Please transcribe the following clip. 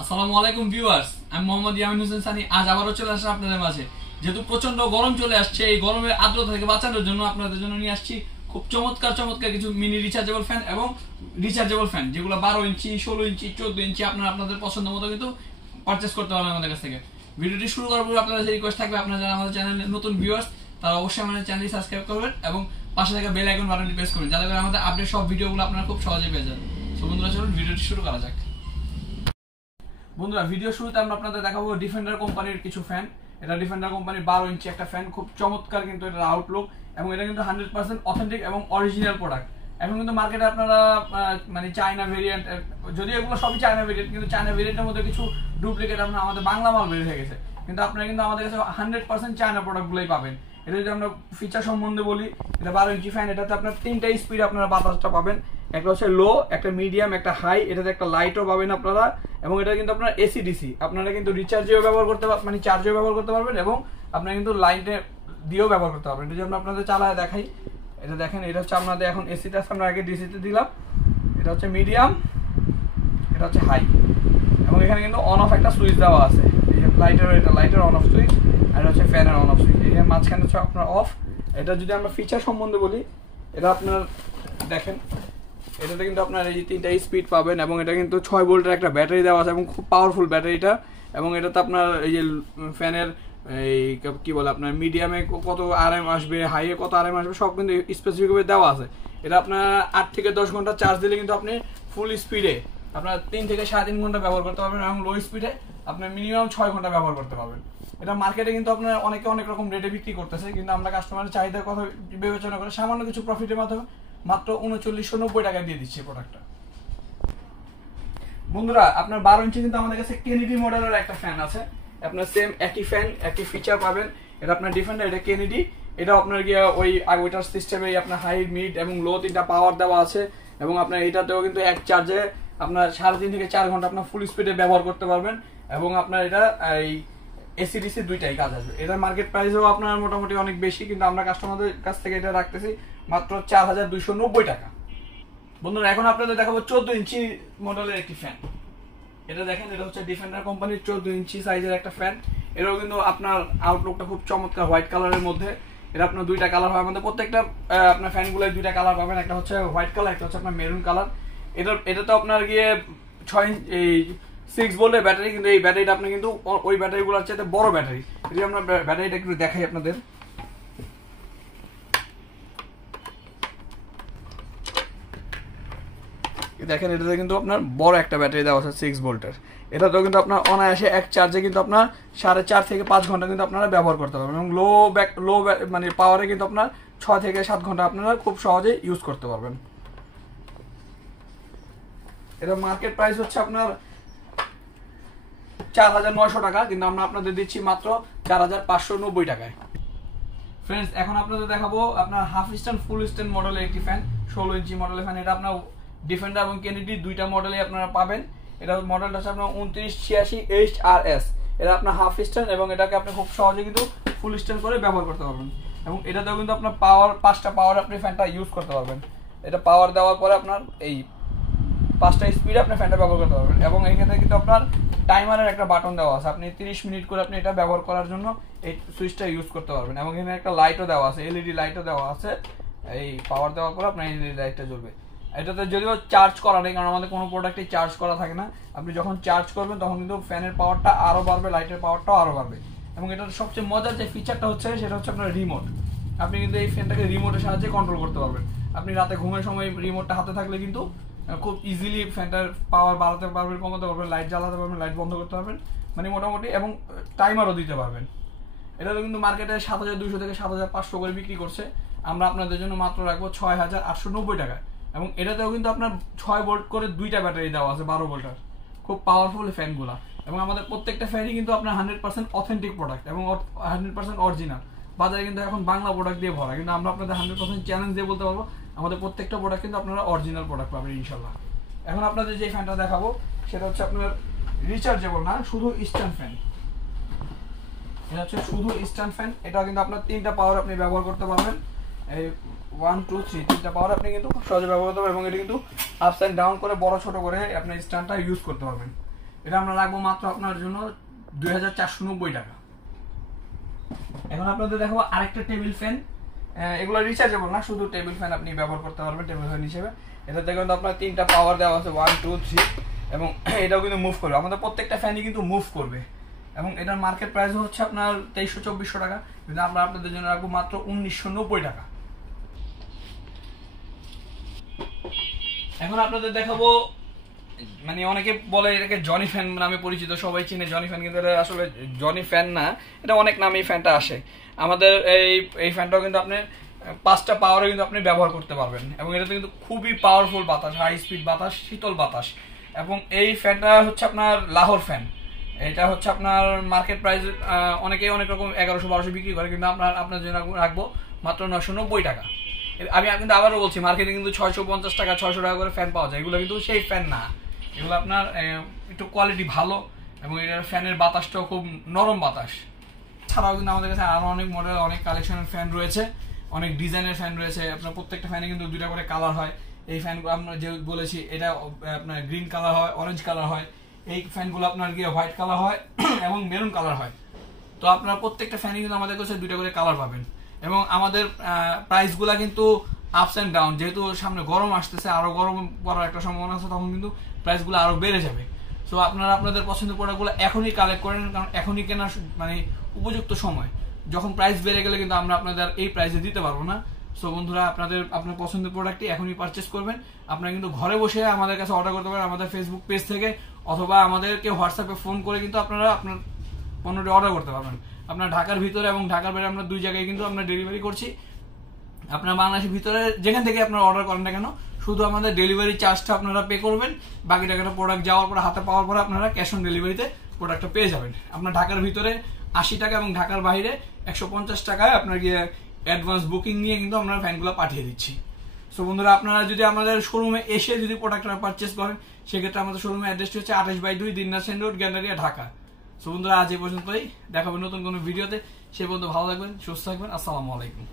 আসসালামু আলাইকুম ভিউয়ার্স, আমি মোহাম্মদ ইয়ামিন হোসেন সানি। আজ আবারও চলে আসলাম আপনাদের মাঝে। যেহেতু প্রচন্ড গরম চলে আসছে, এই গরমের আর্দ্রতা থেকে বাঁচানোর জন্য আপনাদের জন্য নিয়ে আসছি খুব চমৎকার কিছু মিনি রিচার্জেবল ফ্যান এবং রিচার্জেবল ফ্যান, যেগুলো 12 ইঞ্চি, 16 ইঞ্চি, 14 ইঞ্চি আপনারা আপনাদের পছন্দ মতো কিন্তু পারচেস করতে পারবেন আমাদের কাছ থেকে। ভিডিওটি শুরু করার পর আপনাদের যে রিকোয়েস্ট থাকবে, আপনারা যারা আমাদের চ্যানেলে নতুন ভিউয়ার্স তারা অবশ্যই আমাদের চ্যানেলটি সাবস্ক্রাইব করবেন এবং পাশে থাকা বেল আইকন বাটনটি প্রেস করবেন, যাতে করে আমাদের আপডেট সব ভিডিওগুলো আপনারা খুব সহজে পেয়ে যান। সো বন্ধুরা, চলুন ভিডিওটি শুরু করা যাক। বন্ধুরা, ভিডিও শুরুতে আমরা আপনাদের দেখাবো ডিফেন্ডার কোম্পানির কিছু ফ্যান। এটা ডিফেন্ডার কোম্পানির 12 ইঞ্চি একটা ফ্যান, খুব চমৎকার কিন্তু এটার আউটলুক, এবং এটা কিন্তু 100% অথেন্টিক এবং অরিজিনাল প্রোডাক্ট। এখন কিন্তু মার্কেটে আপনারা মানে চায়না ভেরিয়েন্ট, যদি এগুলো সবই চায়না ভেরিয়েন্ট, কিন্তু চায়না ভেরিয়েন্টের মধ্যে কিছু ডুপ্লিকেট আপনার আমাদের বাংলা মাল বের হয়ে গেছে, কিন্তু আপনারা কিন্তু আমাদের কাছে 100% চায়না প্রোডাক্টগুলোই পাবেন। এটা যদি আমরা ফিচার সম্বন্ধে বলি, এটা 12 ইঞ্চি ফ্যান, এটাতে আপনার 3টা স্পিড আপনারা বাতাসটা পাবেন। একটা হচ্ছে লো, একটা মিডিয়াম, একটা হাই। এটাতে একটা লাইটও পাবেন আপনারা, এবং এটা কিন্তু আপনার এসি ডিসি, আপনারা কিন্তু রিচার্জেও ব্যবহার করতে পারবেন, মানে চার্জেও ব্যবহার করতে পারবেন, এবং আপনারা কিন্তু লাইনে দিয়েও ব্যবহার করতে পারবেন। এটা যদি আমরা আপনাদের চালায় দেখাই, এটা দেখেন, এটা হচ্ছে আপনাদের এখন এসিতে আছে, আমরা আগে ডিসিতে দিলাম। এটা হচ্ছে মিডিয়াম, এটা হচ্ছে হাই, এবং এখানে কিন্তু অন অফ একটা সুইচ দেওয়া আছে। এই যে লাইটের, এটা লাইটের অন অফ সুইচ, আর এটা হচ্ছে ফ্যানের অন অফ সুইচ। এখানে মাঝখানে হচ্ছে আপনার অফ। এটা যদি আমরা ফিচার সম্বন্ধে বলি, এটা আপনার দেখেন, এটাতে কিন্তু আপনার এই 3টা স্পিড পাবেন, এবং এটা কিন্তু 6 ভোল্টের একটা ব্যাটারি দেওয়া আছে, এবং খুব পাওয়ারফুল ব্যাটারিটা। এবং এটাতে আপনার এই যে ফ্যানের এই কি বলে, আপনার মিডিয়ামে কত আরএম আসবে, হাইয়ে কত আরএম আসবে, সব কিন্তু স্পেসিফিকভাবে দেওয়া আছে। এটা আপনার 8 থেকে 10 ঘন্টা চার্জ দিলে কিন্তু আপনি ফুল স্পিডে আপনার 3 থেকে 3.5 ঘন্টা ব্যবহার করতে পারবেন, এবং লো স্পিডে আপনার মিনিমাম 6 ঘন্টা ব্যবহার করতে পারবেন। এটা মার্কেটে কিন্তু আপনার অনেকে অনেক রকম রেটে বিক্রি করতেছে, কিন্তু আমরা কাস্টমারের চাহিদার কথা বিবেচনা করে সামান্য কিছু প্রফিটের মাধ্যমে মাত্র 3990 টাকা দিয়ে দিচ্ছি প্রোডাক্টটা। বন্ধুরা, আপনার 12 ইঞ্চি কিন্তু আমাদের কাছে কেনেডি মডেলের একটা ফ্যান আছে। আপনার সেম একই ফ্যান, একই ফিচার পাবেন। এটা আপনার ডিফেন্ডার, এটা কেনেডি। এটা আপনার গিয়ে ওই আগোটার সিস্টেমে আপনার হাই, মিড এবং লো 3টা পাওয়ার দেওয়া আছে, এবং আপনার এটাতেও কিন্তু এক চার্জে আপনার 3.5 থেকে 4 ঘন্টা আপনার ফুল স্পিডে ব্যবহার করতে পারবেন, এবং আপনার এটা এই এসি ডিসি দুইটাই কাজ আসবে। এটার মার্কেট প্রাইসও আপনার মোটামুটি অনেক বেশি, কিন্তু আমরা কাস্টমারদের কাছ থেকে এটা রাখতেছি মাত্র 4290 টাকা। বন্ধুরা, এখন আপনাদের দেখাবো 14 ইঞ্চি মডেলের একটি ফ্যান। এটা দেখেন, এটা হচ্ছে ডিফেন্ডার কোম্পানির 14 ইঞ্চি সাইজের একটা ফ্যান। এটাও কিন্তু আপনার আউটলুকটা খুব চমৎকার, হোয়াইট কালারের মধ্যে। এটা আপনার 2টা কালার হয় আমাদের প্রত্যেকটা আপনার ফ্যানগুলোয় 2টা কালার পাবেন, একটা হচ্ছে হোয়াইট কালার, একটা হচ্ছে আপনার মেরুন কালার। এটা তো আপনার গিয়ে 6 ভোল্টের ব্যাটারি, কিন্তু এই ব্যাটারিটা আপনি কিন্তু ওই ব্যাটারিগুলোর চাইতে বড় ব্যাটারি। যদি আমরা ব্যাটারিটা একটু দেখাই আপনাদের, দেখেন, এটাতে কিন্তু আপনার বড় একটা ব্যাটারি দেওয়া আছে 6 ভোল্টের। এটাতেও কিন্তু আপনার অনায়াসে এক চার্জে কিন্তু আপনার 4.5 থেকে 5 ঘন্টা কিন্তু আপনারা ব্যবহার করতে পারবেন, এবং লো মানে পাওয়ারে কিন্তু আপনার 6 থেকে 7 ঘন্টা আপনারা খুব সহজে ইউজ করতে পারবেন। এটা মার্কেট প্রাইস হচ্ছে আপনার 4900 টাকা, কিন্তু আমরা আপনাদের দিচ্ছি মাত্র 4590 টাকায়। ফ্রেন্ডস, এখন আপনাদের দেখাবো আপনার হাফ স্ট্যান্ড ফুল স্ট্যান্ড মডেলের একটি ফ্যান, 16 ইঞ্চি মডেলের ফ্যান। এটা আপনার ডিফেন্ডার এবং কেনেডি 2টা মডেলে আপনারা পাবেন। এটা মডেলটা হচ্ছে আপনার 2986 HRS। এটা আপনার হাফ স্ট্যান্ড, এবং এটাকে আপনি খুব সহজে কিন্তু ফুল স্ট্যান্ড করে ব্যবহার করতে পারবেন, এবং এটাতেও কিন্তু আপনার পাওয়ার 5টা পাওয়ার আপনি ফ্যানটা ইউজ করতে পারবেন। এটা পাওয়ার দেওয়ার পরে আপনার এই 5টা স্পিডে আপনি ফ্যানটা ব্যবহার করতে পারবেন, এবং এখানে কিন্তু আপনার টাইমারের একটা বাটন দেওয়া আছে। আপনি 30 মিনিট করে আপনি এটা ব্যবহার করার জন্য এই সুইচটা ইউজ করতে পারবেন, এবং এখানে একটা লাইটও দেওয়া আছে, এলইডি লাইটও দেওয়া আছে। এই পাওয়ার দেওয়ার পর আপনার এলইডি লাইটটা জ্বলবে। এটাতে যদিও চার্জ করা নেই, কারণ আমাদের কোনো প্রোডাক্টে চার্জ করা থাকে না। আপনি যখন চার্জ করবেন তখন কিন্তু ফ্যানের পাওয়ারটা আরও বাড়বে, লাইটের পাওয়ারটাও আরও বাড়বে। এবং এটার সবচেয়ে মজার যে ফিচারটা হচ্ছে, সেটা হচ্ছে আপনার রিমোট। আপনি কিন্তু এই ফ্যানটাকে রিমোটের সাহায্যে কন্ট্রোল করতে পারবেন। আপনি রাতে ঘুমের সময় রিমোটটা হাতে থাকলে কিন্তু খুব ইজিলি ফ্যানটার পাওয়ার বাড়াতে পারবেন, কমাতে পারবেন, লাইট জ্বালাতে পারবেন, লাইট বন্ধ করতে পারবেন, মানে মোটামুটি, এবং টাইমারও দিতে পারবেন। এটাতে কিন্তু মার্কেটে 7200 থেকে 7500 করে বিক্রি করছে। আমরা আপনাদের জন্য মাত্র রাখবো 6890 টাকায়, এবং এটাতেও কিন্তু আপনার 6 ভোল্ট করে 2টা ব্যাটারি দেওয়া আছে 12 ভোল্টের, খুব পাওয়ারফুল ফ্যানগুলা। এবং আমাদের প্রত্যেকটা ফ্যানই কিন্তু আপনার 100% অথেন্টিক প্রোডাক্ট এবং 100% অরিজিনাল। বাজারে কিন্তু এখন বাংলা প্রোডাক্ট দিয়ে ভরা, কিন্তু আমরা আপনাদের 100% চ্যালেঞ্জ দিয়ে বলতে পারবো আমাদের প্রত্যেকটা প্রোডাক্ট কিন্তু আপনারা অরিজিনাল প্রোডাক্ট পাবেন ইনশাল্লাহ। এখন আপনাদের যে ফ্যানটা দেখাবো সেটা হচ্ছে আপনার রিচার্জেবল না, শুধু স্ট্যান্ড ফ্যান। এটা হচ্ছে শুধু স্ট্যান্ড ফ্যান। এটা কিন্তু আপনার 3টা পাওয়ার আপনি ব্যবহার করতে পারবেন, এই 1 2 3 3টা পাওয়ার আপনি কিন্তু খুব সহজে ব্যবহার করতে পারবেন, এবং এটা কিন্তু আপস এন্ড ডাউন করে বড় ছোট করে আপনি স্ট্যান্ডটা ইউজ করতে পারবেন। এটা আমরা রাখবো মাত্র আপনার জন্য 2490 টাকা। এখন আপনাদের দেখাবো আরেকটা টেবিল ফ্যান, এগুলো রিচার্জেবল না, শুধু টেবিল ফ্যান আপনি ব্যবহার করতে পারবেন টেবিল ফ্যান হিসেবে। এটাতে কিন্তু আপনার 3টা পাওয়ার দেওয়া আছে, 1 2 3, এবং এটাও কিন্তু মুভ করবে, আমাদের প্রত্যেকটা ফ্যানই কিন্তু মুভ করবে। এবং এটার মার্কেট প্রাইস হচ্ছে আপনার 2300-2400 টাকা, কিন্তু আমরা আপনাদের জন্য রাখবো মাত্র 1990 টাকা। এখন আপনাদের দেখাবো, মানে অনেকে বলে এটাকে জনি ফ্যান নামে পরিচিত, সবাই চিনে জনি ফ্যান, কিন্তু এটা আসলে জনি ফ্যান না, এটা অনেক নামে এই ফ্যানটা আসে। আমাদের এই ফ্যানটাও কিন্তু আপনি 5টা পাওয়ারে কিন্তু আপনি ব্যবহার করতে পারবেন, এবং এটাতে কিন্তু খুবই পাওয়ারফুল বাতাস, হাই স্পিড বাতাস, শীতল বাতাস। এবং এই ফ্যানটা হচ্ছে আপনার লাহোর ফ্যান, এটা হচ্ছে আপনার মার্কেট প্রাইস অনেকেই অনেক রকম 1100-1200 বিক্রি করে, কিন্তু আপনার জন্য রাখবো মাত্র 990 টাকা। আমি কিন্তু আবারও বলছি, মার্কেটে কিন্তু 650 টাকা 600 টাকা করে ফ্যান পাওয়া যায়, এগুলো কিন্তু সেই ফ্যান না, এগুলো আপনার একটু কোয়ালিটি ভালো, এবং এটার ফ্যানের বাতাসটাও খুব নরম বাতাস। ছাড়াও কিন্তু আমাদের কাছে আরো অনেক মডেল, অনেক কালেকশনের ফ্যান রয়েছে, অনেক ডিজাইনের ফ্যান রয়েছে। আপনার প্রত্যেকটা ফ্যানে কিন্তু 2টা করে কালার হয়। এই ফ্যানগুলো আমরা যে বলেছি, এটা আপনার গ্রিন কালার হয়, অরেঞ্জ কালার হয়, এই ফ্যানগুলো আপনার গিয়ে হোয়াইট কালার হয় এবং মেরুন কালার হয়। তো আপনার প্রত্যেকটা ফ্যানই কিন্তু আমাদের কাছে 2টা করে কালার পাবেন, এবং আমাদের প্রাইসগুলো কিন্তু আপস অ্যান্ড ডাউন, যেহেতু সামনে গরম আসতেছে, আরো গরম পড়ার একটা সম্ভাবনা আছে, তখন কিন্তু প্রাইসগুলো আরো বেড়ে যাবে। সো আপনারা আপনাদের পছন্দের প্রোডাক্টগুলো এখনই কালেক্ট করেন, কারণ এখনই কেনার মানে উপযুক্ত সময়। যখন প্রাইস বেড়ে গেলে কিন্তু আমরা আপনাদের এই প্রাইসে দিতে পারবো না। সো বন্ধুরা, আপনার পছন্দের প্রোডাক্টটি এখনই পারচেস করবেন। আপনারা কিন্তু ঘরে বসে আমাদের কাছে অর্ডার করতে পারেন, আমাদের ফেসবুক পেজ থেকে, অথবা আমাদেরকে হোয়াটসঅ্যাপে ফোন করে কিন্তু আপনারা আপনার পণ্যটি অর্ডার করতে পারবেন। আপনার ঢাকার ভিতরে এবং ঢাকার বাইরে আমরা 2 জায়গায় কিন্তু আমরা ডেলিভারি করছি। আপনার বাংলাদেশের ভিতরে যেখান থেকে আপনারা অর্ডার করেন না কেন, শুধু আমাদের ডেলিভারি চার্জটা আপনারা পে করবেন, বাকি টাকাটা প্রোডাক্ট যাওয়ার পরে, হাতে পাওয়ার পরে আপনারা ক্যাশ অন ডেলিভারিতে প্রোডাক্টটা পেয়ে যাবেন। আপনার ঢাকার ভিতরে 80 টাকা এবং ঢাকার বাইরে 150 টাকায় আপনার গিয়ে অ্যাডভান্স বুকিং নিয়ে কিন্তু আমরা ফ্যানগুলো পাঠিয়ে দিচ্ছি। সো বন্ধুরা, আপনারা যদি আমাদের শোরুমে এসে যদি প্রোডাক্টটা পারচেস করেন, সেক্ষেত্রে আমাদের শোরুমের অ্যাড্রেসটি হচ্ছে 28/2 দিনার সেন রোড, গ্যান্ডারিয়া, ঢাকা। সো বন্ধুরা, আজ এই পর্যন্তই, দেখাবেন নতুন কোনো ভিডিওতে। সে পর্যন্ত ভালো থাকবেন, সুস্থ থাকবেন। আসসালামু আলাইকুম।